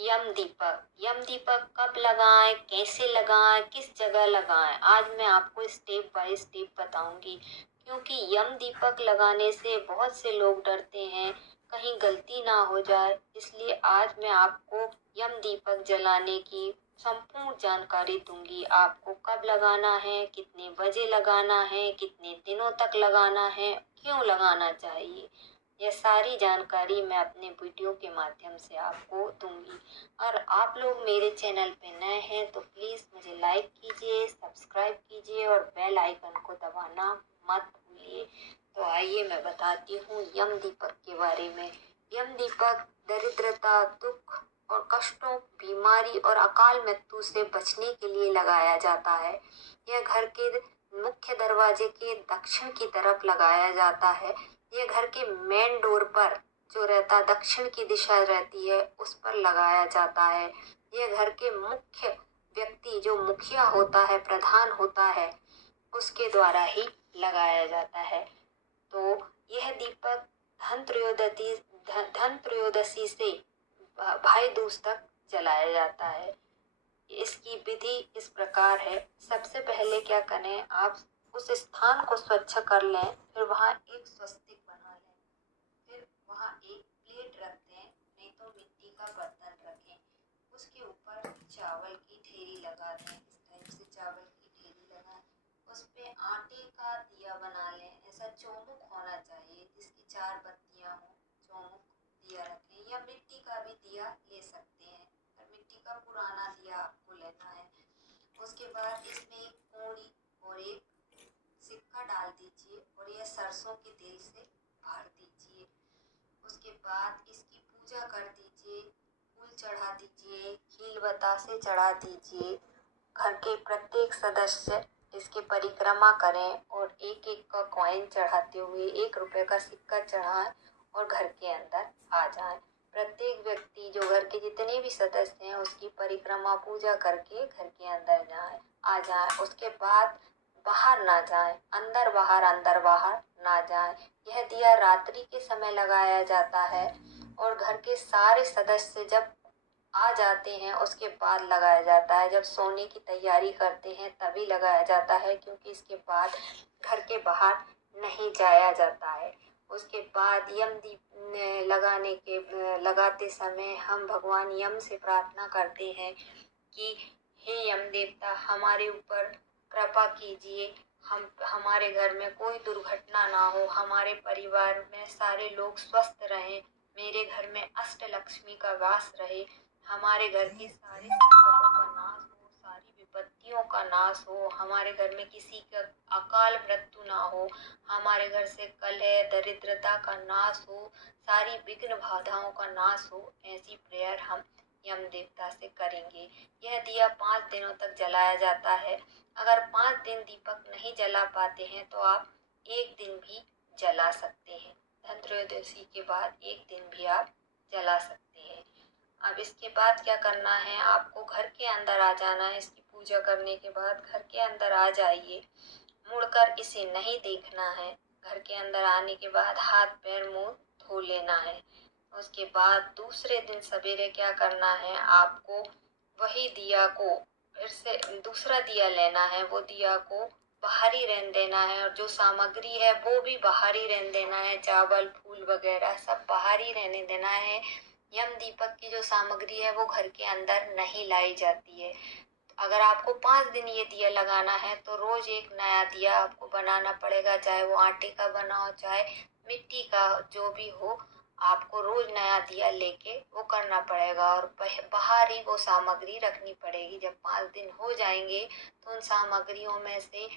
यम दीपक कब लगाएं, कैसे लगाएं, किस जगह लगाएं, आज मैं आपको स्टेप बाय स्टेप बताऊंगी। क्योंकि यम दीपक लगाने से बहुत से लोग डरते हैं कहीं गलती ना हो जाए, इसलिए आज मैं आपको यम दीपक जलाने की संपूर्ण जानकारी दूंगी। आपको कब लगाना है, कितने बजे लगाना है, कितने दिनों तक लगाना है, क्यों लगाना चाहिए, यह सारी जानकारी मैं अपने वीडियो के माध्यम से आपको दूंगी। और आप लोग मेरे चैनल पे नए हैं तो प्लीज़ मुझे लाइक कीजिए, सब्सक्राइब कीजिए और बेल आइकन को दबाना मत भूलिए। तो आइए मैं बताती हूँ यम दीपक के बारे में। यम दीपक दरिद्रता, दुख और कष्टों, बीमारी और अकाल मृत्यु से बचने के लिए लगाया जाता है। यह घर के मुख्य दरवाजे के दक्षिण की तरफ लगाया जाता है। ये घर के मेन डोर पर जो रहता दक्षिण की दिशा रहती है उस पर लगाया जाता है। ये घर के मुख्य व्यक्ति जो मुखिया होता है, प्रधान होता है, उसके द्वारा ही लगाया जाता है। तो यह दीपक धन त्रयोदशी से भाई दूज तक जलाया जाता है। इसकी विधि इस प्रकार है। सबसे पहले क्या करें, आप उस स्थान को स्वच्छ कर लें, फिर वहाँ एक स्वस्तिक बना लें, फिर वहाँ एक प्लेट रख दें, नहीं तो मिट्टी का बर्तन रखें, उसके ऊपर चावल की ढेरी लगा दें। इस टाइप से चावल की ढेरी लगाएं, उस पे आटे का दिया बना लें। ऐसा चौमुख होना चाहिए जिसकी 4 बत्तियां हों, चौमुख दिया रखें, या मिट्टी का भी दिया ले सकते हैं, पर मिट्टी का पुराना दिया आपको लेना है। उसके बाद इसमें एक पूरी और एक सिक्का डाल दीजिए और यह सरसों के तेल से भर दीजिए। उसके बाद इसकी पूजा कर दीजिए, फूल चढ़ा दीजिए, खील बतासे चढ़ा दीजिए। घर के प्रत्येक सदस्य इसकी परिक्रमा करें और एक एक का कॉइन चढ़ाते हुए 1 रुपए का सिक्का चढ़ाएं और घर के अंदर आ जाएं। प्रत्येक व्यक्ति जो घर के जितने भी सदस्य हैं उसकी परिक्रमा पूजा करके घर के अंदर आ जाएं। उसके बाद बाहर ना जाएं, अंदर बाहर ना जाएं। यह दिया रात्रि के समय लगाया जाता है और घर के सारे सदस्य जब आ जाते हैं उसके बाद लगाया जाता है। जब सोने की तैयारी करते हैं तभी लगाया जाता है, क्योंकि इसके बाद घर के बाहर नहीं जाया जाता है। उसके बाद यम दीप लगाते समय हम भगवान यम से प्रार्थना करते हैं कि हे यम देवता, हमारे ऊपर कृपा कीजिए, हमारे घर में कोई दुर्घटना ना हो, हमारे परिवार में सारे लोग स्वस्थ रहें, मेरे घर में अष्ट लक्ष्मी का वास रहे, हमारे घर के सारे संकटों का नाश हो, सारी विपत्तियों का नाश हो, हमारे घर में किसी का अकाल मृत्यु ना हो, हमारे घर से कलह दरिद्रता का नाश हो, सारी विघ्न बाधाओं का नाश हो। ऐसी प्रेयर हम यम देवता से करेंगे। यह दिया 5 दिनों तक जलाया जाता है। अगर 5 दिन दीपक नहीं जला पाते हैं तो आप 1 दिन भी जला सकते हैं। धनत्रयोदशी के बाद 1 दिन भी आप जला सकते हैं। अब इसके बाद क्या करना है, आपको घर के अंदर आ जाना है। इसकी पूजा करने के बाद घर के अंदर आ जाइए, मुड़कर इसे नहीं देखना है। घर के अंदर आने के बाद हाथ पैर मुंह धो लेना है। उसके बाद दूसरे दिन सवेरे क्या करना है, आपको वही दिया को फिर से दूसरा दिया लेना है, वो दिया को बाहर ही रहने देना है और जो सामग्री है वो भी बाहर ही रहने देना है। चावल फूल वगैरह सब बाहर ही रहने देना है। यम दीपक की जो सामग्री है वो घर के अंदर नहीं लाई जाती है। अगर आपको 5 दिन ये दिया लगाना है तो रोज एक नया दिया आपको बनाना पड़ेगा, चाहे वो आटे का बना हो चाहे मिट्टी का, जो भी हो, आपको रोज नया दिया लेके वो करना पड़ेगा और बाहर ही वो सामग्री रखनी पड़ेगी। जब 5 दिन हो जाएंगे तो उन सामग्रियों में से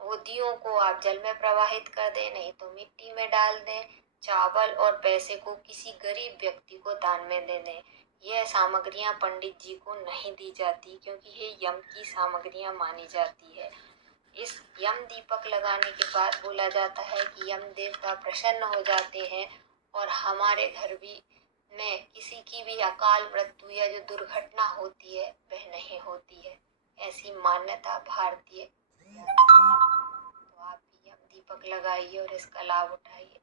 वो दियों को आप जल में प्रवाहित कर दें, नहीं तो मिट्टी में डाल दें। चावल और पैसे को किसी गरीब व्यक्ति को दान में दे दें। यह सामग्रियां पंडित जी को नहीं दी जाती, क्योंकि ये यम की सामग्रियां मानी जाती है। इस यम दीपक लगाने के बाद बोला जाता है कि यम देवता प्रसन्न हो जाते हैं और हमारे घर भी में किसी की भी अकाल मृत्यु या जो दुर्घटना होती है वह नहीं होती है। ऐसी मान्यता भारतीय। तो आप भी यम दीपक लगाइए और इसका लाभ उठाइए।